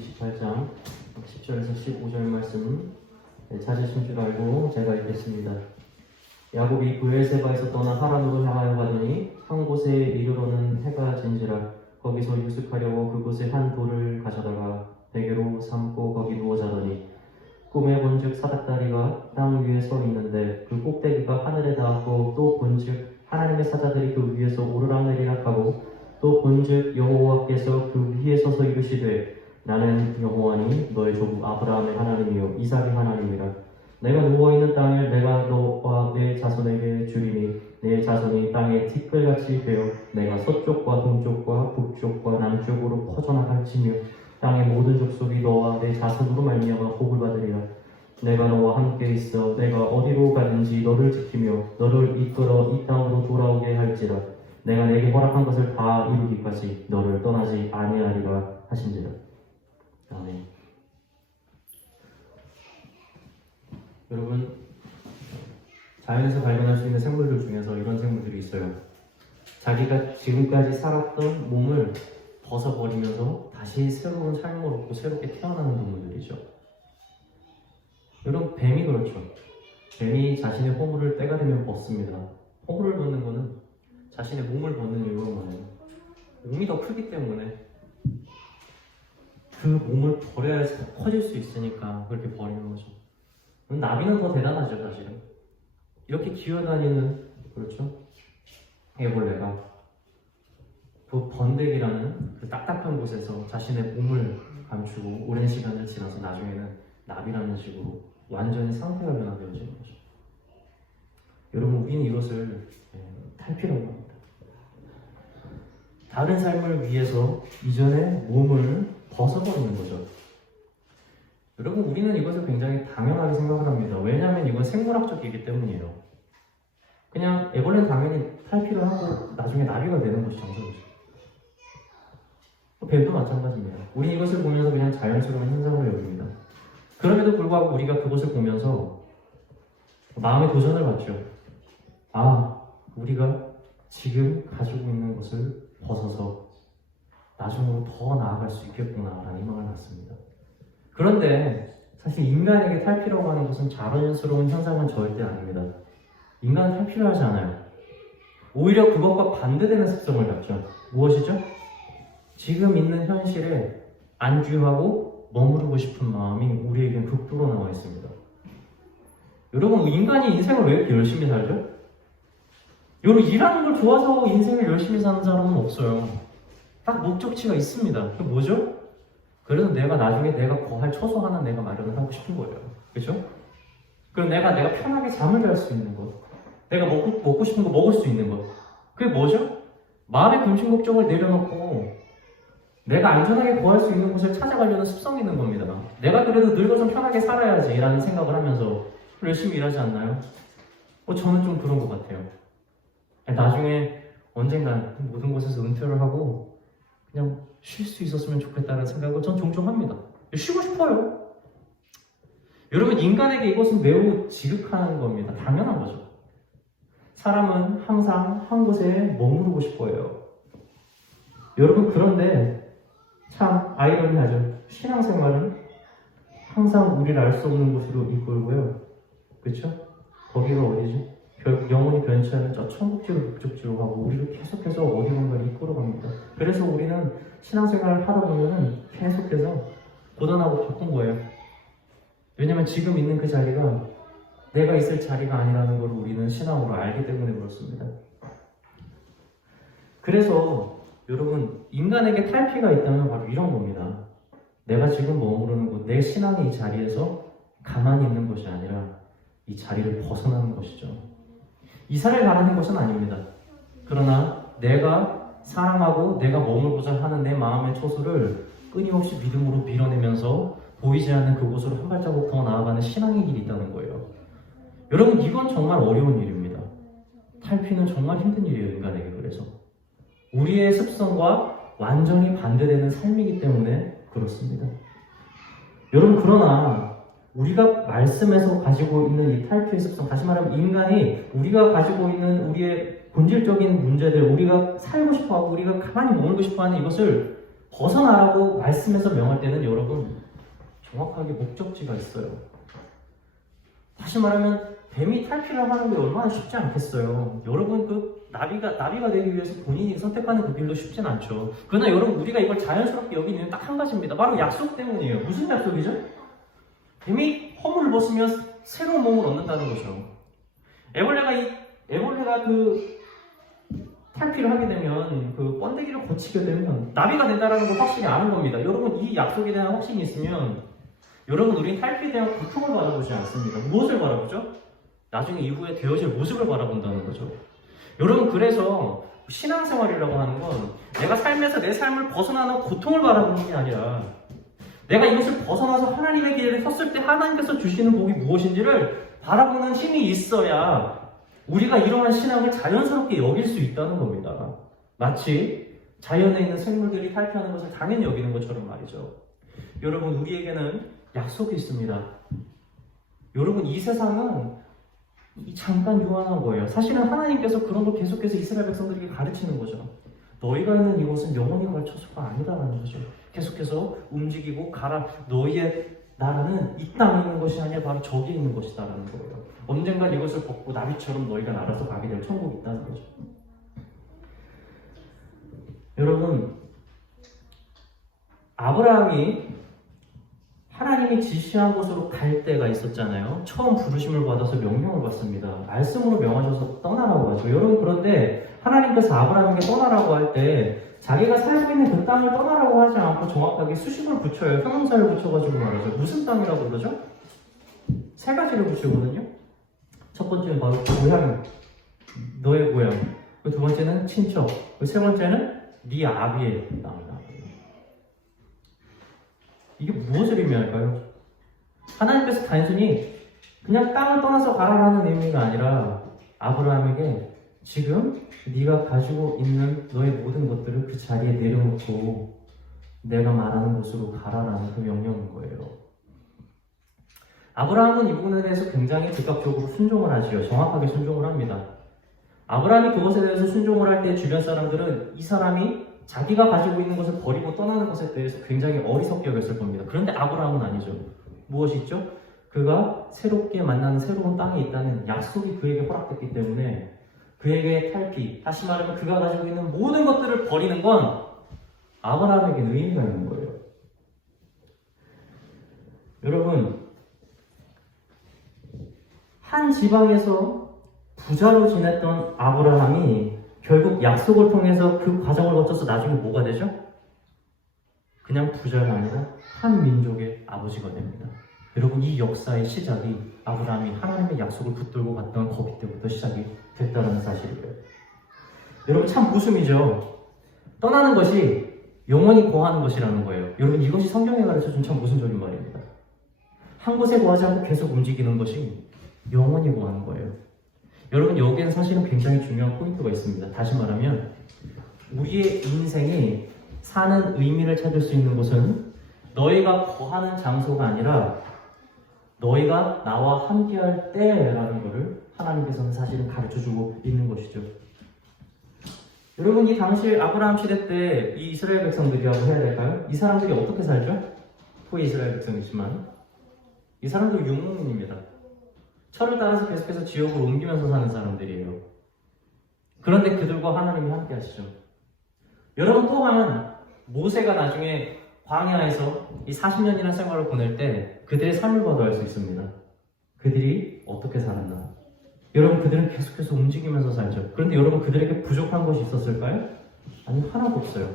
28장 10절에서 15절 말씀 찾으신 줄 알고 제가 읽겠습니다. 야곱이 브엘세바에서 떠나 하란으로 향하여 가더니 한 곳에 이르러는 해가 진지라 거기서 유숙하려고 그곳에 한 돌을 가져다가 베개로 삼고 거기 누워 자더니 꿈에 본즉 사닥다리가 땅 위에 서 있는데 그 꼭대기가 하늘에 닿았고 또 본즉 하나님의 사자들이 그 위에서 오르락내리락하고 또 본즉 여호와께서 그 위에 서서 이르시되 나는 여호와니 너의 조부 아브라함의 하나님이요 이삭의 하나님이라. 내가 누워있는 땅을 내가 너와 내 자손에게 주리니 내 자손이 땅의 티끌같이 되어 내가 서쪽과 동쪽과 북쪽과 남쪽으로 퍼져나갈지며 땅의 모든 족속이 너와 내 자손으로 말미암아 복을 받으리라. 내가 너와 함께 있어 내가 어디로 가든지 너를 지키며 너를 이끌어 이 땅으로 돌아오게 할지라. 내가 내게 허락한 것을 다 이루기까지 너를 떠나지 아니하리라 하신지라. 아멘. 여러분, 자연에서 발견할 수 있는 생물들 중에서 이런 생물들이 있어요. 자기가 지금까지 살았던 몸을 벗어버리면서 다시 새로운 삶을 얻고 새롭게 태어나는 동물들이죠. 여러분, 뱀이 그렇죠. 뱀이 자신의 허물을 때가 되면 벗습니다. 허물을 벗는 것은 자신의 몸을 벗는 이유로 말해요. 몸이 더 크기 때문에 그 몸을 버려야 커질 수 있으니까 그렇게 버리는 거죠. 나비는 더 대단하죠, 사실은. 이렇게 기어다니는, 그렇죠? 애벌레가 그 번데기라는 그 딱딱한 곳에서 자신의 몸을 감추고 오랜 시간을 지나서 나중에는 나비라는 식으로 완전히 상태가 변화되어지는 거죠. 여러분, 우리는 이것을 탈피라고 합니다. 다른 삶을 위해서 이전의 몸을 벗어버리는 거죠. 여러분, 우리는 이것을 굉장히 당연하게 생각을 합니다. 왜냐하면 이건 생물학적이기 때문이에요. 그냥 애벌레는 당연히 탈피를 하고 나중에 나비가 되는 것이 정석이죠. 뱀도 마찬가지입니다. 우리는 이것을 보면서 그냥 자연스러운 현상을 여깁니다. 그럼에도 불구하고 우리가 그것을 보면서 마음의 도전을 받죠. 아, 우리가 지금 가지고 있는 것을 벗어서 나중으로 더 나아갈 수 있겠구나라는 희망을 갖습니다. 그런데 사실 인간에게 탈피라고 하는 것은 자연스러운 현상은 절대 아닙니다. 인간은 탈피를 하지 않아요. 오히려 그것과 반대되는 습성을 갖죠. 무엇이죠? 지금 있는 현실에 안주하고 머무르고 싶은 마음이 우리에겐 극도로 나와 있습니다. 여러분, 인간이 인생을 왜 이렇게 열심히 살죠? 여러분, 일하는 걸 좋아서 인생을 열심히 사는 사람은 없어요. 딱 목적지가 있습니다. 그게 뭐죠? 그래서 내가 나중에 내가 거할 처소 하나 내가 마련을 하고 싶은 거예요. 그렇죠? 그럼 내가 편하게 잠을 잘 수 있는 것, 내가 먹고 싶은 거 먹을 수 있는 것, 그게 뭐죠? 마음의 금식 목적을 내려놓고 내가 안전하게 거할 수 있는 곳을 찾아가려는 습성이 있는 겁니다. 내가 그래도 늙어서 편하게 살아야지 라는 생각을 하면서 열심히 일하지 않나요? 저는 좀 그런 것 같아요. 나중에 언젠간 모든 곳에서 은퇴를 하고 그냥 쉴 수 있었으면 좋겠다는 생각을 전 종종 합니다. 쉬고 싶어요. 여러분, 인간에게 이것은 매우 지극한 겁니다. 당연한 거죠. 사람은 항상 한 곳에 머무르고 싶어요. 여러분, 그런데 참 아이러니하죠. 신앙생활은 항상 우리를 알 수 없는 곳으로 이끌고요. 그렇죠? 거기가 어디죠? 영혼이 변치 않은 저 천국지로 목적지로 가고 우리를 계속해서 어디론가를 이끌어갑니다. 그래서 우리는 신앙생활을 하다 보면은 계속해서 고단하고 바쁜 거예요. 왜냐면 지금 있는 그 자리가 내가 있을 자리가 아니라는 걸 우리는 신앙으로 알기 때문에 그렇습니다. 그래서 여러분, 인간에게 탈피가 있다면 바로 이런 겁니다. 내가 지금 머무르는 곳, 내 신앙의 이 자리에서 가만히 있는 것이 아니라 이 자리를 벗어나는 것이죠. 이사를 가라는 것은 아닙니다. 그러나 내가 사랑하고 내가 머물고자 하는 내 마음의 초소를 끊임없이 믿음으로 밀어내면서 보이지 않는 그곳으로 한 발자국 더 나아가는 신앙의 길이 있다는 거예요. 여러분, 이건 정말 어려운 일입니다. 탈피는 정말 힘든 일이에요, 인간에게. 그래서 우리의 습성과 완전히 반대되는 삶이기 때문에 그렇습니다. 여러분, 그러나 우리가 말씀에서 가지고 있는 이 탈피의 습성, 다시 말하면 인간이 우리가 가지고 있는 우리의 본질적인 문제들, 우리가 살고 싶어하고 우리가 가만히 머물고 싶어하는 이것을 벗어나라고 말씀에서 명할 때는 여러분 정확하게 목적지가 있어요. 다시 말하면 뱀이 탈피를 하는 게 얼마나 쉽지 않겠어요. 여러분 그 나비가 되기 위해서 본인이 선택하는 그 길도 쉽진 않죠. 그러나 여러분 우리가 이걸 자연스럽게 여기는 딱 한 가지입니다. 바로 약속 때문이에요. 무슨 약속이죠? 뱀이 허물을 벗으면 새로운 몸을 얻는다는 거죠. 애벌레가 그 탈피를 하게 되면 그 번데기를 거치게 되면 나비가 된다는 걸 확실히 아는 겁니다. 여러분 이 약속에 대한 확신이 있으면 여러분 우리는 탈피에 대한 고통을 바라보지 않습니다. 무엇을 바라보죠? 나중에 이후에 되어질 모습을 바라본다는 거죠. 여러분 그래서 신앙생활이라고 하는 건 내가 삶에서 내 삶을 벗어나는 고통을 바라보는 게 아니라 내가 이것을 벗어나서 하나님의 길을 섰을 때 하나님께서 주시는 복이 무엇인지를 바라보는 힘이 있어야 우리가 이러한 신앙을 자연스럽게 여길 수 있다는 겁니다. 마치 자연에 있는 생물들이 탈피하는 것을 당연히 여기는 것처럼 말이죠. 여러분 우리에게는 약속이 있습니다. 여러분 이 세상은 잠깐 유한한 거예요. 사실은 하나님께서 그런 걸 계속해서 이스라엘 백성들에게 가르치는 거죠. 너희가 있는 이곳은 영원히 갈 처소가 아니다라는 거죠. 계속해서 움직이고 가라. 너희의 나라는 이 땅에 있는 것이 아니라 바로 저기에 있는 것이다라는 거예요. 언젠간 이것을 벗고 나비처럼 너희가 날아서 가게 될 천국이 있다는 거죠. 여러분 아브라함이 하나님이 지시한 곳으로 갈 때가 있었잖아요. 처음 부르심을 받아서 명령을 받습니다. 말씀으로 명하셔서 떠나라고 하죠. 여러분 그런데 하나님께서 아브라함에게 떠나라고 할 때 자기가 살고 있는 그 땅을 떠나라고 하지 않고 정확하게 수식을 붙여요. 형용사를 붙여가지고 말하죠. 무슨 땅이라고 그러죠? 세 가지를 붙이거든요. 첫 번째는 바로 고향, 너의 고향. 그 두 번째는 친척. 그 세 번째는 네 아비의 땅이다. 이게 무엇을 의미할까요? 하나님께서 단순히 그냥 땅을 떠나서 가라라는 의미가 아니라 아브라함에게 지금 네가 가지고 있는 너의 모든 것들을 그 자리에 내려놓고 내가 말하는 곳으로 가라라는 그 명령인 거예요. 아브라함은 이 부분에 대해서 굉장히 즉각적으로 순종을 하지요. 정확하게 순종을 합니다. 아브라함이 그것에 대해서 순종을 할 때 주변 사람들은 이 사람이 자기가 가지고 있는 것을 버리고 떠나는 것에 대해서 굉장히 어리석게 여겼을 겁니다. 그런데 아브라함은 아니죠. 무엇이 있죠? 그가 새롭게 만나는 새로운 땅에 있다는 약속이 그에게 허락됐기 때문에 그에게 탈피, 다시 말하면 그가 가지고 있는 모든 것들을 버리는 건 아브라함에게 의미가 있는 거예요. 여러분, 한 지방에서 부자로 지냈던 아브라함이 결국 약속을 통해서 그 과정을 거쳐서 나중에 뭐가 되죠? 그냥 부자가 아니라 한 민족의 아버지가 됩니다. 여러분 이 역사의 시작이 아브라함이 하나님의 약속을 붙들고 갔던 거기 때부터 시작이 됐다는 사실이에요. 여러분 참 웃음이죠. 떠나는 것이 영원히 거하는 것이라는 거예요. 여러분 이것이 성경에 가르쳐준 참 모순적인 말입니다. 한 곳에 거하지 않고 계속 움직이는 것이 영원히 거하는 거예요. 여러분 여기에는 사실은 굉장히 중요한 포인트가 있습니다. 다시 말하면 우리의 인생이 사는 의미를 찾을 수 있는 곳은 너희가 거하는 장소가 아니라 너희가 나와 함께할 때라는 것을 하나님께서는 사실은 가르쳐주고 있는 것이죠. 여러분 이 당시 아브라함 시대 때 이 이스라엘 백성들이라고 해야 될까요? 이 사람들이 어떻게 살죠? 후에 이스라엘 백성이지만 이 사람들 유목민입니다. 철을 따라서 계속해서 지역을 옮기면서 사는 사람들이에요. 그런데 그들과 하나님이 함께 하시죠. 여러분 또한 모세가 나중에 광야에서 이 40년이라는 생활을 보낼 때 그들의 삶을 봐도 알 수 있습니다. 그들이 어떻게 살았나. 여러분 그들은 계속해서 움직이면서 살죠. 그런데 여러분 그들에게 부족한 것이 있었을까요? 아니 하나도 없어요.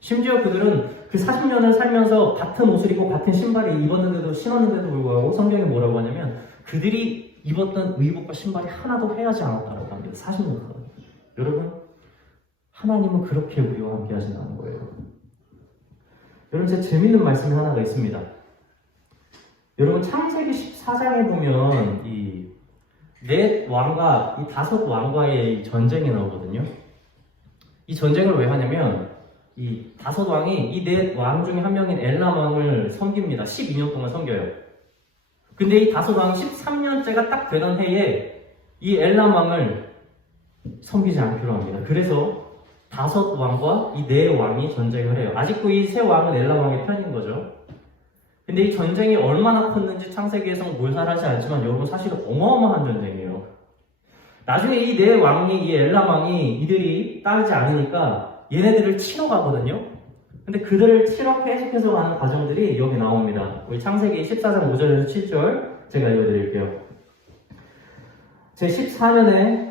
심지어 그들은 그 40년을 살면서 같은 옷을 입고 같은 신발을 입었는데도 신었는데도 불구하고 성경이 뭐라고 하냐면 그들이 입었던 의복과 신발이 하나도 헤어지지 않았다고 합니다. 40년 동안. 여러분 하나님은 그렇게 우리와 함께 하신다는 거예요. 여러분 제가 재밌는 말씀이 하나가 있습니다. 여러분 창세기 14장에 보면 이 넷 왕과 이 다섯 왕과의 전쟁이 나오거든요. 이 전쟁을 왜 하냐면 이 다섯 왕이 이 넷 왕 중에 한 명인 엘람 왕을 섬깁니다. 12년 동안 섬겨요. 근데 이 다섯 왕 13년째가 딱 되던 해에 이 엘람 왕을 섬기지 않기로 합니다. 그래서 다섯 왕과 이 네 왕이 전쟁을 해요. 아직도 이 세 왕은 엘라 왕의 편인 거죠. 근데 이 전쟁이 얼마나 컸는지 창세기에서는 몰살하지 않지만 여러분 사실 어마어마한 전쟁이에요. 나중에 이 네 왕이, 이 엘라 왕이 이들이 따르지 않으니까 얘네들을 치러 가거든요. 근데 그들을 치러 계속해서 가는 과정들이 여기 나옵니다. 우리 창세기 14장 5절에서 7절 제가 읽어드릴게요. 제14년에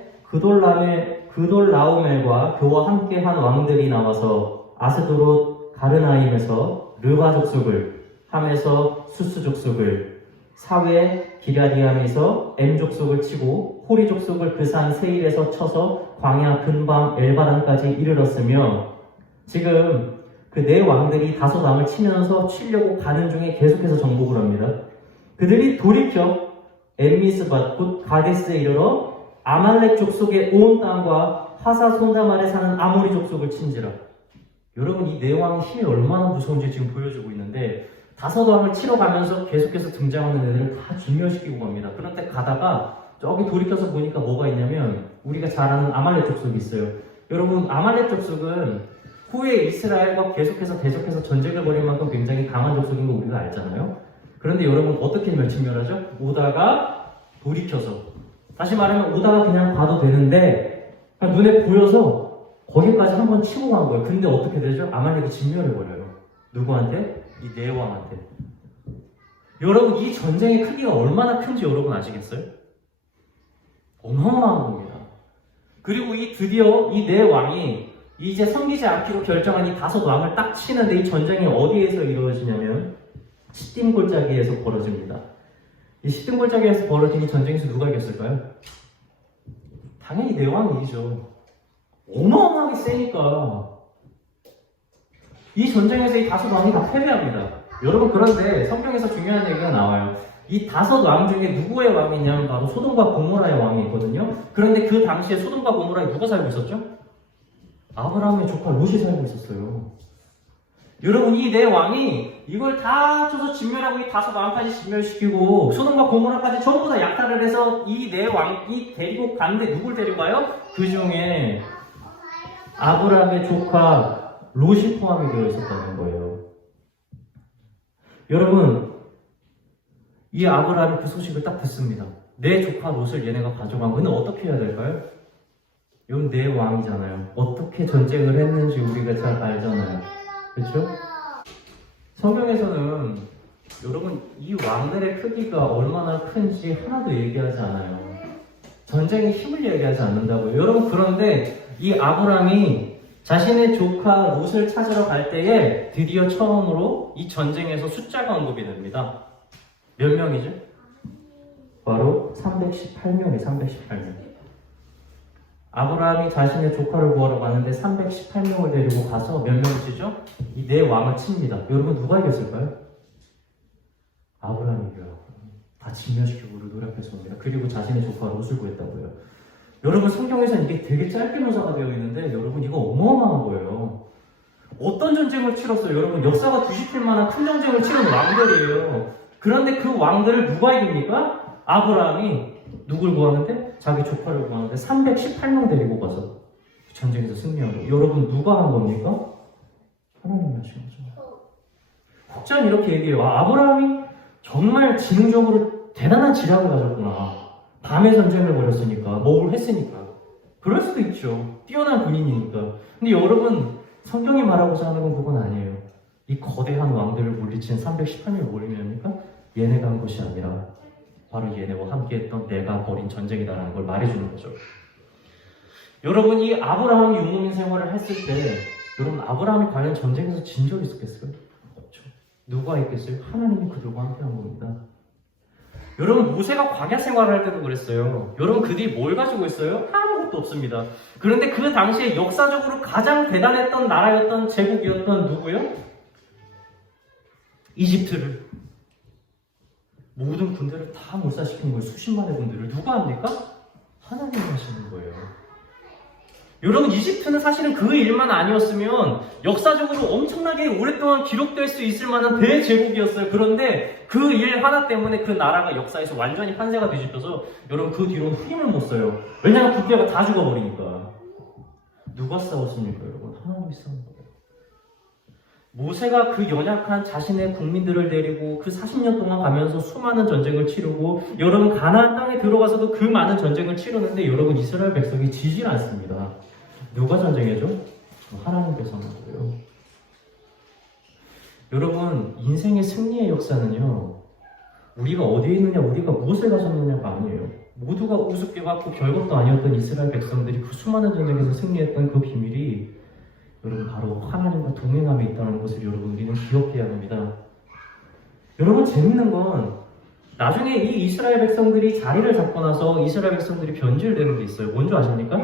그돌라오멜과 그와 함께한 왕들이 나와서 아스도롯 가르나임에서 르바 족속을, 함에서 수스 족속을, 사외 기랴디암에서 엠 족속을 치고 호리 족속을 그 산 세일에서 쳐서 광야 근방 엘바란까지 이르렀으며, 지금 그 네 왕들이 다섯 왕을 치면서 치려고 가는 중에 계속해서 정복을 합니다. 그들이 돌이켜 엠미스밭 곧 가데스에 이르러 아말렉 족속의 온 땅과 하사손다말에 사는 아모리 족속을 친지라. 여러분, 이 네 왕의 힘이 얼마나 무서운지 지금 보여주고 있는데, 다섯 왕을 치러 가면서 계속해서 등장하는 애들을 다 진멸시키고 갑니다. 그런데 가다가 저기 돌이켜서 보니까 뭐가 있냐면 우리가 잘 아는 아말렉 족속이 있어요. 여러분, 아말렉 족속은 후에 이스라엘과 계속해서 대적해서 전쟁을 벌일 만큼 굉장히 강한 족속인 거 우리가 알잖아요. 그런데 여러분, 어떻게 멸칭멸하죠? 오다가 돌이켜서, 다시 말하면 오다가 그냥 가도 되는데 그냥 눈에 보여서 거기까지 한번 치고 간 거예요. 근데 어떻게 되죠? 아말렉이 진멸해버려요. 누구한테? 이 네 왕한테. 여러분, 이 전쟁의 크기가 얼마나 큰지 여러분 아시겠어요? 어마어마한 겁니다. 그리고 드디어 이 네 왕이 이제 섬기지 않기로 결정한 이 다섯 왕을 딱 치는데, 이 전쟁이 어디에서 이루어지냐면 시딤 골짜기에서 벌어집니다. 이 시딤 골짜기에서 벌어진 이 전쟁에서 누가 이겼을까요? 당연히 네 왕이 이기죠. 어마어마하게 세니까. 이 전쟁에서 이 다섯 왕이 다 패배합니다. 여러분, 그런데 성경에서 중요한 얘기가 나와요. 이 다섯 왕 중에 누구의 왕이냐면 바로 소돔과 고모라의 왕이 있거든요. 그런데 그 당시에 소돔과 고모라에 누가 살고 있었죠? 아브라함의 조카 롯이 살고 있었어요. 여러분, 이 네 왕이 이걸 다 합쳐서 진멸하고 이 다섯 왕까지 진멸시키고 소돔과 고모라까지 전부 다 약탈을 해서 이 네 왕이 데리고 갔는데 누굴 데리고 가요? 그 중에 아브라함의 조카 롯이 포함이 되어 있었다는 거예요. 여러분, 이 아브라함이 그 소식을 딱 듣습니다. 내 조카 롯을 얘네가 가져간 거는 어떻게 해야 될까요? 이건 내 왕이잖아요. 어떻게 전쟁을 했는지 우리가 잘 알잖아요. 그렇죠? 성경에서는 여러분, 이 왕들의 크기가 얼마나 큰지 하나도 얘기하지 않아요. 전쟁의 힘을 얘기하지 않는다고요. 여러분, 그런데 이 아브라함이 자신의 조카 롯을 찾으러 갈 때에 드디어 처음으로 이 전쟁에서 숫자가 언급이 됩니다. 몇 명이죠? 바로 318명이에요. 318명. 아브라함이 자신의 조카를 구하러 가는데 318명을 데리고 가서 몇 명을 치죠? 이 네 왕을 칩니다. 여러분, 누가 이겼을까요? 아브라함이 이겨요. 다 진멸시키고 노력했습니다. 그리고 자신의 조카 롯을 구했다고요. 여러분, 성경에서는 이게 되게 짧게 묘사가 되어 있는데 여러분, 이거 어마어마한 거예요. 어떤 전쟁을 치렀어요? 여러분, 역사가 뒤집힐 만한 큰 전쟁을 치른 왕들이에요. 그런데 그 왕들을 누가 이깁니까? 아브라함이 누굴 구하는데? 자기 조카를 구하는데 318명 데리고 가서 전쟁에서 승리하고. 여러분, 누가 한 겁니까? 하나님이 하신 거죠. 혹자는 이렇게 얘기해요. 아브라함이 정말 지능적으로 대단한 지략을 가졌구나. 밤에 전쟁을 벌였으니까, 뭘 했으니까. 그럴 수도 있죠. 뛰어난 군인이니까. 근데 여러분, 성경이 말하고자 하는 건 그건 아니에요. 이 거대한 왕들을 물리친 318명이 뭡니까? 얘네가 한 것이 아니라 바로 얘네와 함께했던 내가 벌인 전쟁이다라는 걸 말해주는 거죠. 여러분, 이 아브라함이 유목민 생활을 했을 때 여러분, 아브라함이 과연 전쟁에서 진 적이 있었겠어요? 없죠. 누가 있겠어요? 하나님이 그들과 함께한 겁니다. 여러분, 모세가 광야 생활을 할 때도 그랬어요. 여러분, 그들이 뭘 가지고 있어요? 아무것도 없습니다. 그런데 그 당시에 역사적으로 가장 대단했던 나라였던 제국이었던 누구요? 이집트를, 모든 군대를 다 몰살시킨 거예요. 수십만의 군대를. 누가 합니까? 하나님이 하시는 거예요. 여러분, 이집트는 사실은 그 일만 아니었으면 역사적으로 엄청나게 오랫동안 기록될 수 있을 만한 대제국이었어요. 그런데 그 일 하나 때문에 그 나라가 역사에서 완전히 판세가 뒤집혀서 여러분, 그 뒤로는 힘을 못 써요. 왜냐하면 군대가 다 죽어버리니까. 누가 싸웠습니까, 여러분? 하나님이 싸운 거예요. 모세가 그 연약한 자신의 국민들을 데리고 그 40년 동안 가면서 수많은 전쟁을 치르고, 여러분 가나안 땅에 들어가서도 그 많은 전쟁을 치르는데 여러분 이스라엘 백성이 지질 않습니다. 누가 전쟁해줘? 하나님께서 하는 거예요. 여러분 인생의 승리의 역사는요, 우리가 어디에 있느냐, 우리가 무엇을 가졌느냐가 아니에요. 모두가 우습게 받고 별것도 아니었던 이스라엘 백성들이 그 수많은 전쟁에서 승리했던 그 비밀이 여러분 바로 하나님과 동행함에 있다는 것을 여러분 우리는 기억해야 합니다. 여러분 재밌는 건 나중에 이 이스라엘 백성들이 자리를 잡고 나서 이스라엘 백성들이 변질되는 게 있어요. 뭔지 아십니까?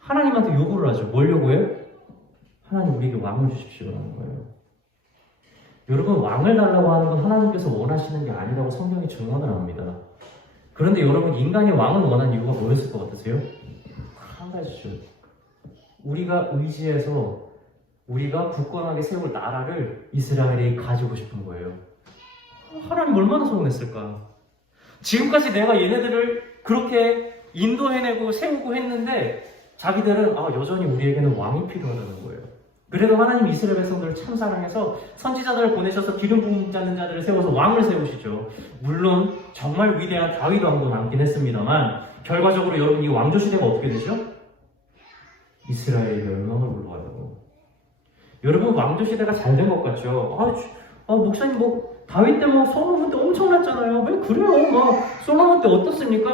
하나님한테 요구를 하죠. 뭘 요구해요? 하나님 우리에게 왕을 주십시오라는 거예요. 여러분 왕을 달라고 하는 건 하나님께서 원하시는 게 아니라고 성경이 증언을 합니다. 그런데 여러분 인간이 왕을 원한 이유가 뭐였을 것 같으세요? 한 가지죠. 우리가 의지해서 우리가 굳건하게 세울 나라를 이스라엘이 가지고 싶은 거예요. 하나님 얼마나 서운했을까? 지금까지 내가 얘네들을 그렇게 인도해내고 세우고 했는데 자기들은 여전히 우리에게는 왕이 필요하다는 거예요. 그래도 하나님 이스라엘 백성들을 참 사랑해서 선지자들을 보내셔서 기름 부음 잡는 자들을 세워서 왕을 세우시죠. 물론 정말 위대한 다윗 왕도 남긴 했습니다만 결과적으로 여러분 이 왕조 시대가 어떻게 되죠? 이스라엘의 멸망을 불러와요. 여러분 왕조 시대가 잘 된 것 같죠? 목사님 다윗 때 솔로몬 때 엄청났잖아요. 왜 그래요? 솔로몬 때 어떻습니까?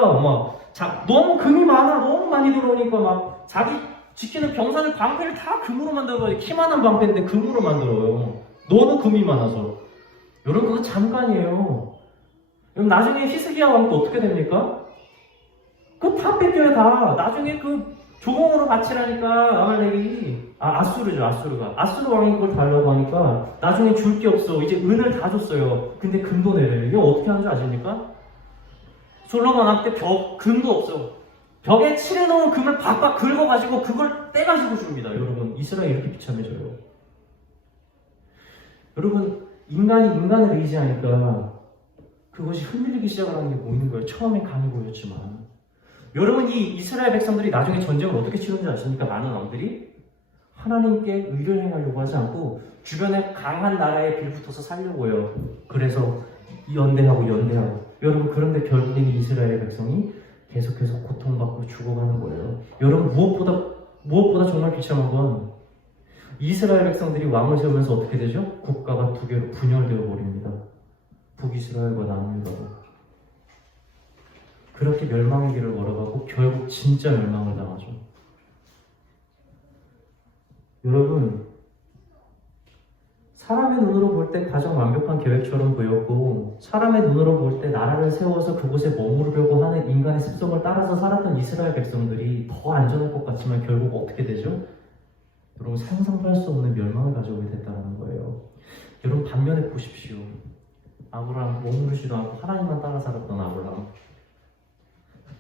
너무 금이 많아, 너무 많이 들어오니까 자기 지키는 병사들 방패를 다 금으로 만들어요. 키만한 방패인데 금으로 만들어요. 너무 금이 많아서. 여러분 그거 잠깐이에요. 그럼 나중에 히스기야 왕도 어떻게 됩니까? 그거 다 뺏겨요 다. 나중에 그 조공으로 바치라니까 아말렉이 아수르가 아수르 왕이 그걸 달라고 하니까 나중에 줄 게 없어. 이제 은을 다 줬어요. 근데 금도 내려요. 이거 어떻게 하는지 아십니까? 솔로몬 왕 때 금도 없어. 벽에 칠해놓은 금을 박박 긁어가지고 그걸 떼가지고 줍니다. 여러분 이스라엘이 이렇게 비참해져요. 여러분 인간이 인간을 의지하니까 그것이 흔들리기 시작을 하는 게 보이는 거예요. 처음엔 강해 보였지만 여러분 이 이스라엘 백성들이 나중에 전쟁을 어떻게 치는지 아십니까? 많은 왕들이 하나님께 의를 행하려고 하지 않고 주변에 강한 나라에 빌붙어서 살려고 해요. 그래서 연대하고 여러분 그런데 결국엔 이스라엘 백성이 계속해서 고통받고 죽어가는 거예요. 여러분 무엇보다 정말 비참한 건 이스라엘 백성들이 왕을 세우면서 어떻게 되죠? 국가가 두 개로 분열되어 버립니다. 북이스라엘과 남유다로. 그렇게 멸망의 길을 걸어가고 결국 진짜 멸망을 당하죠. 여러분 사람의 눈으로 볼 때 가장 완벽한 계획처럼 보였고 사람의 눈으로 볼 때 나라를 세워서 그곳에 머무르려고 하는 인간의 습성을 따라서 살았던 이스라엘 백성들이 더 안전할 것 같지만 결국 어떻게 되죠? 여러분 상상도 할 수 없는 멸망을 가져오게 됐다는 거예요. 여러분 반면에 보십시오. 아브라함 머무르지도 않고 하나님만 따라 살았던 아브라함.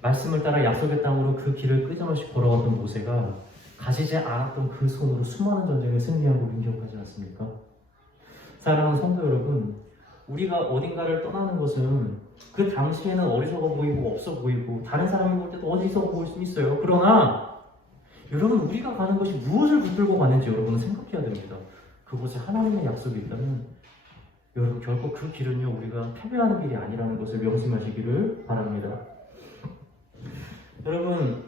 말씀을 따라 약속의 땅으로 그 길을 끊임없이 걸어갔던 모세가 가지지 않았던 그 손으로 수많은 전쟁을 승리한 걸 기억하지 않습니까? 사랑하는 성도 여러분, 우리가 어딘가를 떠나는 것은 그 당시에는 어리석어 보이고 없어 보이고 다른 사람이 볼 때도 어리석어 보일 수 있어요. 그러나 여러분 우리가 가는 것이 무엇을 붙들고 가는지 여러분은 생각해야 됩니다. 그곳에 하나님의 약속이 있다면 여러분 결코 그 길은요 우리가 패배하는 길이 아니라는 것을 명심하시기를 바랍니다. 여러분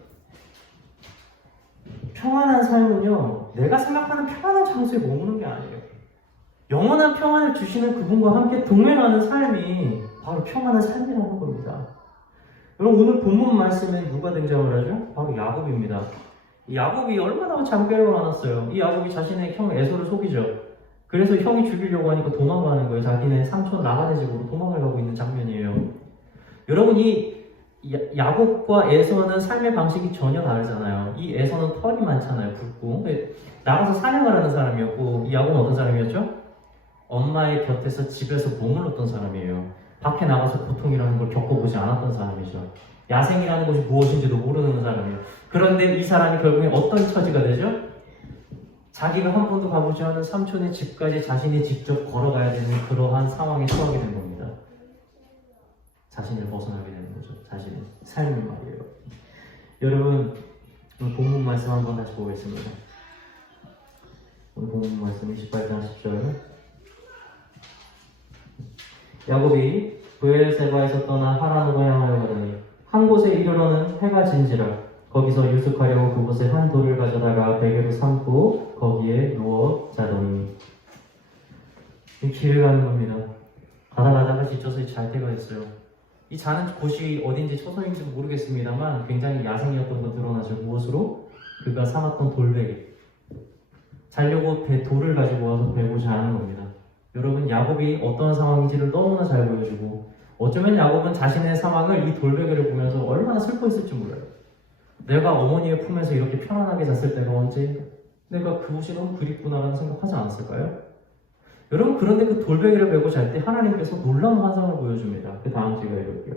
평안한 삶은요 내가 생각하는 평안한 장소에 머무는 게 아니에요. 영원한 평안을 주시는 그분과 함께 동행하는 삶이 바로 평안한 삶이라는 겁니다. 여러분 오늘 본문 말씀에 누가 등장을 하죠? 바로 야곱입니다. 이 야곱이 얼마나 잔꾀가 많았어요. 이 야곱이 자신의 형 에서를 속이죠. 그래서 형이 죽이려고 하니까 도망가는 거예요. 자기네 삼촌 라반의 집으로 도망을 가고 있는 장면이에요. 여러분 이 야곱과 에서는 삶의 방식이 전혀 다르잖아요. 이 에서는 털이 많잖아요. 굵고 나가서 사냥을 하는 사람이었고 이 야곱은 어떤 사람이었죠? 엄마의 곁에서 집에서 머물렀던 사람이에요. 밖에 나가서 고통이라는 걸 겪어보지 않았던 사람이죠. 야생이라는 것이 무엇인지도 모르는 사람이에요. 그런데 이 사람이 결국에 어떤 처지가 되죠? 자기가 한 번도 가보지 않은 삼촌의 집까지 자신이 직접 걸어가야 되는 그러한 상황에 처하게 된 겁니다. 자신을 벗어나게 되는 거죠. 자신의 삶이 말이에요. 여러분 오늘 본문 말씀 한번 다시 보겠습니다. 오늘 본문 말씀 28장 10절. 야곱이 브엘세바에서 떠나 하란으로 향하여 가더니 한 곳에 이르러는 해가 진지라 거기서 유숙하려고 그곳에 한 돌을 가져다가 베개로 삼고 거기에 누워 자더니. 길을 가는 겁니다. 가다가 지쳐서 잘 때가 있어요. 이 자는 곳이 어딘지 초성인지 모르겠습니다만 굉장히 야생이었던 거 드러나죠. 무엇으로? 그가 삼았던 돌베개. 자려고 돌을 가지고 와서 베고 자는 겁니다. 여러분, 야곱이 어떤 상황인지를 너무나 잘 보여주고, 어쩌면 야곱은 자신의 상황을 이 돌베개를 보면서 얼마나 슬퍼했을지 몰라요. 내가 어머니의 품에서 이렇게 편안하게 잤을 때가 언제? 내가 그곳이 너무 그립구나라는 생각하지 않았을까요? 여러분, 그런데 그 돌베개를 메고 잘 때 하나님께서 놀라운 환상을 보여줍니다. 그 다음 주가 이럴게요.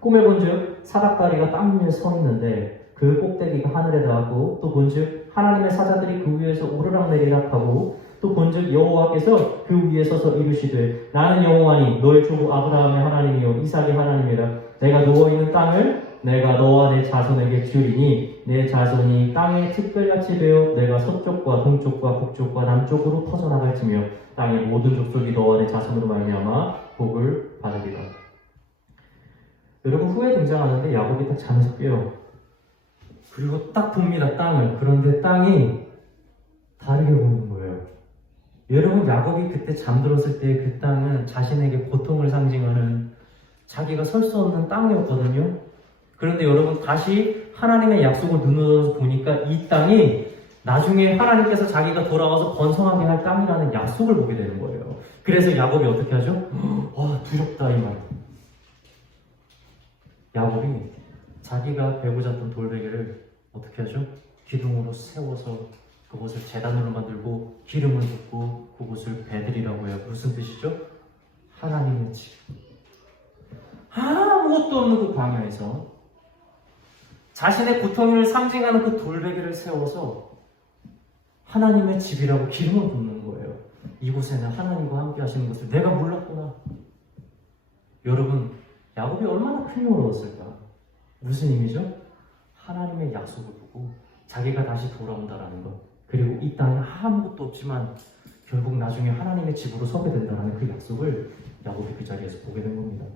꿈에 본즉 사닥다리가 땅 위에 서 있는데 그 꼭대기가 하늘에 닿았고, 또 본즉 하나님의 사자들이 그 위에서 오르락내리락 하고, 또 본즉 여호와께서 그 위에 서서 이르시되 나는 여호와니 너의 주 아브라함의 하나님이요 이삭의 하나님이라. 내가 누워있는 땅을 내가 너와 내 자손에게 주리니 내 자손이 땅의 특별같이 되어 내가 서쪽과 동쪽과 북쪽과 남쪽으로 퍼져나갈지며 땅의 모든 족속이 너와 내 자손으로 말미암아 복을 받으리라. 여러분, 후에 등장하는데 야곱이 딱 잠에서 깨요. 그리고 딱 봅니다, 땅을. 그런데 땅이 다르게 보이는 거예요. 여러분, 야곱이 그때 잠들었을 때 그 땅은 자신에게 고통을 상징하는 자기가 설 수 없는 땅이었거든요. 그런데 여러분, 다시 하나님의 약속을 눈으로 보니까 이 땅이 나중에 하나님께서 자기가 돌아와서 번성하게 할 땅이라는 약속을 보게 되는 거예요. 그래서 야곱이 어떻게 하죠? 와, 두렵다 이 말. 야곱이 자기가 베고 잤던 돌베개를 어떻게 하죠? 기둥으로 세워서 그곳을 제단으로 만들고 기름을 붓고 그곳을 베들이라고 해요. 무슨 뜻이죠? 하나님의 집. 아무것도 없는 그 광야에서 자신의 고통을 상징하는 그 돌베개를 세워서 하나님의 집이라고 기름을 붓는 거예요. 이곳에는 하나님과 함께 하시는 것을 내가 몰랐구나. 여러분, 야곱이 얼마나 큰 힘을 얻었을까? 무슨 의미죠? 하나님의 약속을 보고 자기가 다시 돌아온다라는 것, 그리고 이 땅에 아무것도 없지만 결국 나중에 하나님의 집으로 서게 된다는 그 약속을 야곱이 그 자리에서 보게 된 겁니다.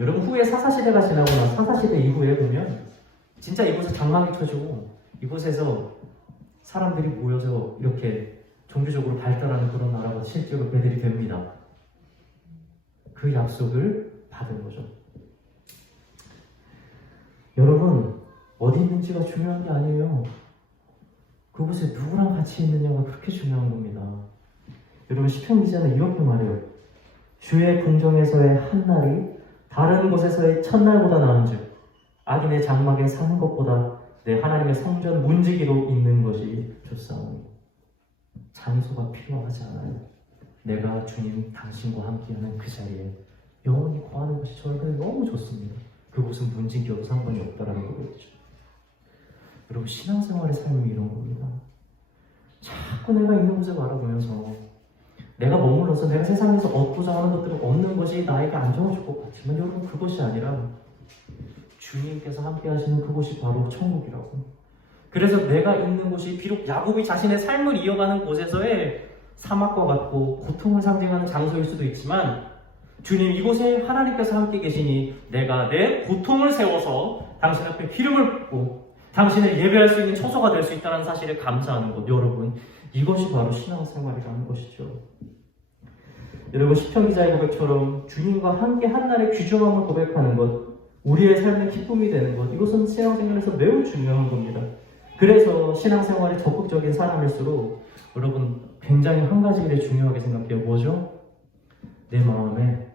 여러분, 후에 사사시대가 지나고 나서 사사시대 이후에 보면 진짜 이곳에 장막이 쳐지고 이곳에서 사람들이 모여서 이렇게 종교적으로 발달하는 그런 나라가 실제로 배들이 됩니다. 그 약속을 받은 거죠. 여러분, 어디 있는지가 중요한 게 아니에요. 그곳에 누구랑 같이 있느냐가 그렇게 중요한 겁니다. 여러분, 시편 기자는 이렇게 말해요. 주의 궁정에서의 한 날이 다른 곳에서의 첫날보다 나은즉 악인의 장막에 사는 것보다 내 하나님의 성전 문지기로 있는 것이 좋사오니. 장소가 필요하지 않아요. 내가 주님 당신과 함께하는 그 자리에 영원히 거하는 것이 저에게 너무 좋습니다. 그곳은 문지기여도 상관이 없다라는 거겠죠. 여러분, 신앙생활의 삶이 이런 겁니다. 자꾸 내가 있는 곳을 바라보면서 내가 머물러서 내가 세상에서 얻고자 하는 것들을 얻는 것이 나에게 안정을 줄 것 같지만 여러분, 그것이 아니라 주님께서 함께 하시는 그곳이 바로 천국이라고. 그래서 내가 있는 곳이 비록 야곱이 자신의 삶을 이어가는 곳에서의 사막과 같고 고통을 상징하는 장소일 수도 있지만 주님, 이곳에 하나님께서 함께 계시니 내가 내 고통을 세워서 당신 앞에 기름을 붓고 당신을 예배할 수 있는 처소가 될 수 있다는 사실에 감사하는 것. 여러분, 이것이 바로 신앙생활이라는 것이죠. 여러분, 시편 기자의 고백처럼 주님과 함께 한 날의 귀중함을 고백하는 것, 우리의 삶의 기쁨이 되는 것, 이것은 신앙생활에서 매우 중요한 겁니다. 그래서 신앙생활이 적극적인 사람일수록 여러분, 굉장히 한 가지를 중요하게 생각해요. 뭐죠? 내 마음에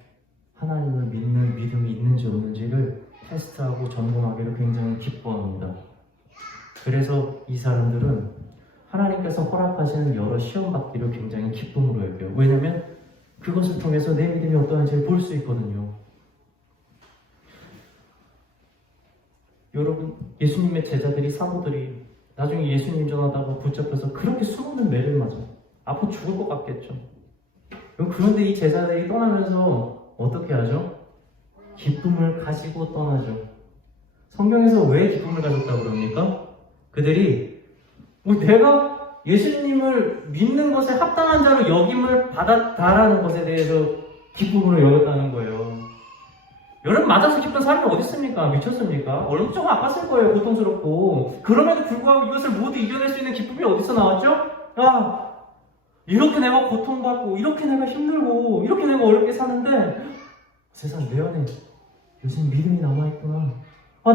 하나님을 믿는 믿음이 있는지 없는지를 테스트하고 점검하기를 굉장히 기뻐합니다. 그래서 이 사람들은 하나님께서 허락하시는 여러 시험 받기를 굉장히 기쁨으로 여겨요. 왜냐하면 그것을 통해서 내 믿음이 어떠한지를 볼 수 있거든요. 여러분, 예수님의 제자들이, 사도들이 나중에 예수님 전하다가 붙잡혀서 그렇게 수많은 매를 맞아 아파 죽을 것 같겠죠. 그런데 이 제자들이 떠나면서 어떻게 하죠? 기쁨을 가지고 떠나죠. 성경에서 왜 기쁨을 가졌다고 그럽니까? 그들이 내가 예수님을 믿는 것에 합당한 자로 여김을 받았다라는 것에 대해서 기쁨으로 여겼다는 거예요. 여러분, 맞아서 기쁜 사람이 어디 있습니까? 미쳤습니까? 얼마 조금 아팠을 거예요. 고통스럽고. 그럼에도 불구하고 이것을 모두 이겨낼 수 있는 기쁨이 어디서 나왔죠? 야, 이렇게 내가 고통받고, 이렇게 내가 힘들고, 이렇게 내가 어렵게 사는데 세상 내 안에 요즘 믿음이 남아있구나.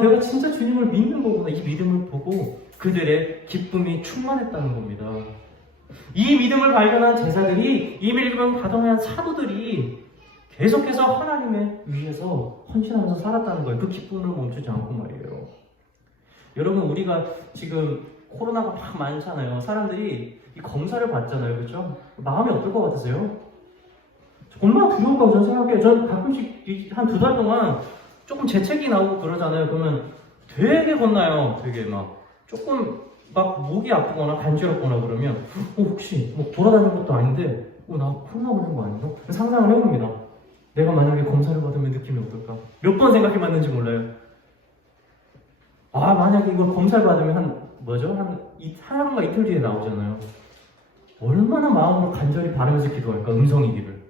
내가 진짜 주님을 믿는 거구나. 이 믿음을 보고 그들의 기쁨이 충만했다는 겁니다. 이 믿음을 발견한 제자들이, 이 믿음을 받아낸 사도들이 계속해서 하나님의 위해서 헌신하면서 살았다는 거예요. 그 기쁨을 멈추지 않고 말이에요. 여러분, 우리가 지금 코로나가 막 많잖아요. 사람들이 이 검사를 받잖아요. 그렇죠? 마음이 어떨 것 같으세요? 얼마나 두려울까 저는 생각해요. 전 가끔씩 한 2달 동안 조금 재채기 나오고 그러잖아요. 그러면 되게 겁나요. 되게 막 조금 막 목이 아프거나 간지럽거나 그러면 혹시 뭐 돌아다니는 것도 아닌데 나 코로나 걸린 거 아닌가? 상상을 해봅니다. 내가 만약에 검사를 받으면 느낌이 어떨까? 몇 번 생각해봤는지 몰라요. 만약에 이거 검사를 받으면 한 하루가 이틀 뒤에 나오잖아요. 얼마나 마음으로 간절히 바라면서 기도할까? 음성이기를.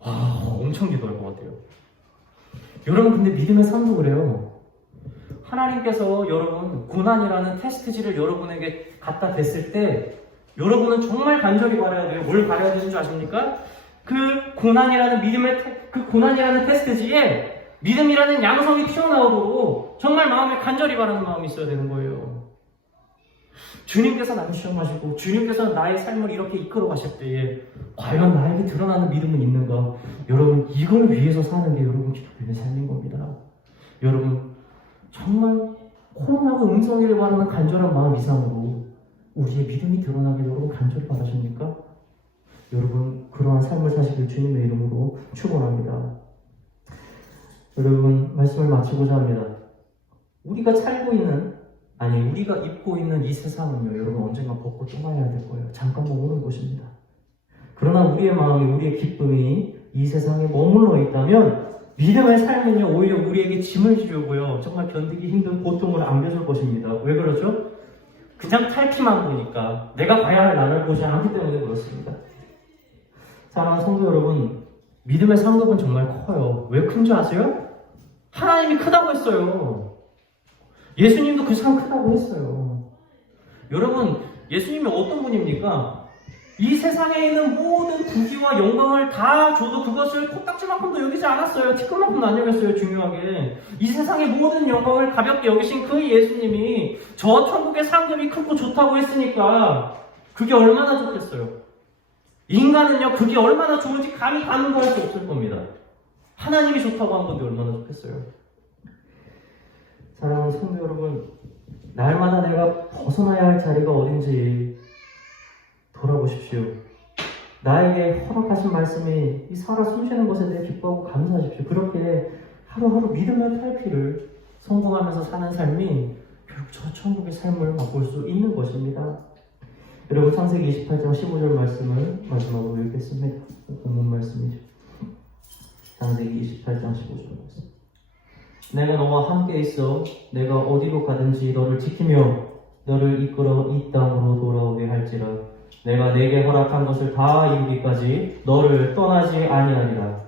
엄청 기도할 것 같아요. 여러분, 근데 믿음의 삶도 그래요. 하나님께서 여러분 고난이라는 테스트지를 여러분에게 갖다 댔을 때 여러분은 정말 간절히 바라야 돼요. 뭘 바라야 되는 줄 아십니까? 그 고난이라는 테스트지에 믿음이라는 양성이 튀어나오도록 정말 마음에 간절히 바라는 마음이 있어야 되는 거예요. 주님께서 나를 시험하시고 주님께서 나의 삶을 이렇게 이끌어 가실 때에 과연 나에게 드러나는 믿음은 있는가? 여러분, 이걸 위해서 사는 게 여러분 기독교의 삶인 겁니다. 여러분, 정말 코로나가 음성이를 바라는 간절한 마음 이상으로 우리의 믿음이 드러나게 여러분 간절히 바라십니까? 여러분, 그러한 삶을 사시길 주님의 이름으로 축원합니다. 여러분, 말씀을 마치고자 합니다. 우리가 입고 있는 이 세상은요, 여러분 언젠가 벗고 떠나야 될 거예요. 잠깐 머무는 곳입니다. 그러나 우리의 마음이, 우리의 기쁨이 이 세상에 머물러 있다면 믿음의 삶은요, 오히려 우리에게 짐을 지우고요, 정말 견디기 힘든 고통을 안겨줄 것입니다. 왜 그러죠? 그냥 탈피만 보니까 내가 가야 할 나를 보지 않기 때문에 그렇습니다. 사랑하는 성도 여러분, 믿음의 상급은 정말 커요. 왜 큰 줄 아세요? 하나님이 크다고 했어요. 예수님도 그 상 크다고 했어요. 여러분, 예수님이 어떤 분입니까? 이 세상에 있는 모든 부귀와 영광을 다 줘도 그것을 코딱지만큼도 여기지 않았어요. 티끌만큼도 안 여겼어요. 중요하게 이 세상의 모든 영광을 가볍게 여기신 그 예수님이 저 천국의 상급이 크고 좋다고 했으니까 그게 얼마나 좋겠어요. 인간은요, 그게 얼마나 좋은지 감히 가늠할 수 없을 겁니다. 하나님이 좋다고 한 건데 얼마나 좋겠어요. 사랑하는 성도 여러분, 날마다 내가 벗어나야 할 자리가 어딘지 돌아보십시오. 나에게 허락하신 말씀이 이 살아 숨쉬는 것에 대해 기뻐하고 감사하십시오. 그렇게 하루하루 믿음의 탈피를 성공하면서 사는 삶이 결국 저 천국의 삶을 맛볼 수 있는 것입니다. 여러분, 창세기 28장 15절 말씀을 마지막으로 읽겠습니다. 본문 말씀이죠. 창세기 28장 15절 말씀. 내가 너와 함께 있어 내가 어디로 가든지 너를 지키며 너를 이끌어 이 땅으로 돌아오게 할지라 내가 내게 허락한 것을 다 이루기까지 너를 떠나지 아니하리라.